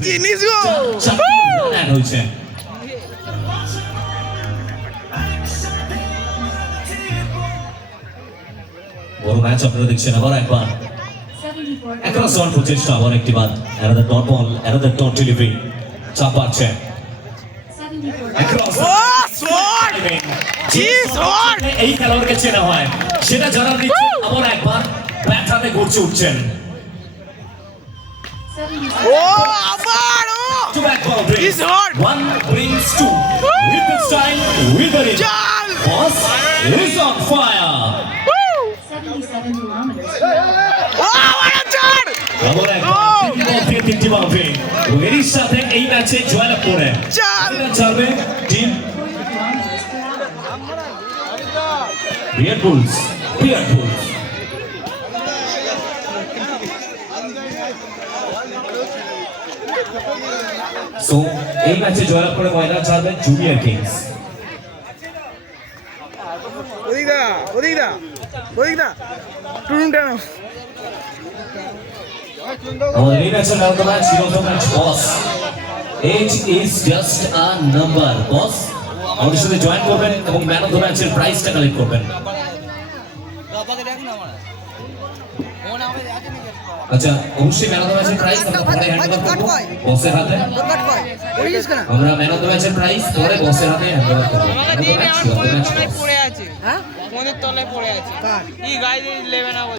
জিনিস গো রান হয়েছে। বড় ম্যাচ আপনারা দেখছেন আবার একবার across on প্রচেষ্টা আবার একটি বাদ another dot ball another dot delivery চাপ পাচ্ছে across ও শট জি শট এই খেলোয়াড়কে চেনা হয় সেটা জানার দিচ্ছে আবার একবার ব্যাট হাতে গড়ছে উঠছেন ও আবার ও to back ball brings He's hot. one brings two with this time with the চাল boss is on fire 77 kilometers. ও আবার চাল আবার একবার তিনটি বাউন্ডারি এরই সাথে এই ম্যাচে জয়লাভ করে চাল চালবে team 40 kilometers per hour. Real Bulls. So, এই ম্যাচে জয়লাভ করে ময়দান ছাড়বেন জুনিয়র কিংস। ওদিকটা টুরুম টানো আমাদের এই ম্যাচের man of the match hero of the match boss. Age is just a number বস। আমাদের সাথে জয়েন করবেন এবং ম্যান অফ দ্য ম্যাচের প্রাইজটা কালেক্ট করবেন। আচ্ছা অবশ্যই ম্যান অফ দ্য ম্যাচের প্রাইজ আমরা পরে হ্যান্ড ওভার করব বসের হাতে। আমরা ম্যান অফ দ্য ম্যাচের প্রাইজ পরে বসের হাতে হ্যান্ড ওভার করব। ম্যান অফ দ্য ম্যাচ পড়ে আছে হ্যাঁ মনের তলায় পড়ে আছে কি গাইড 11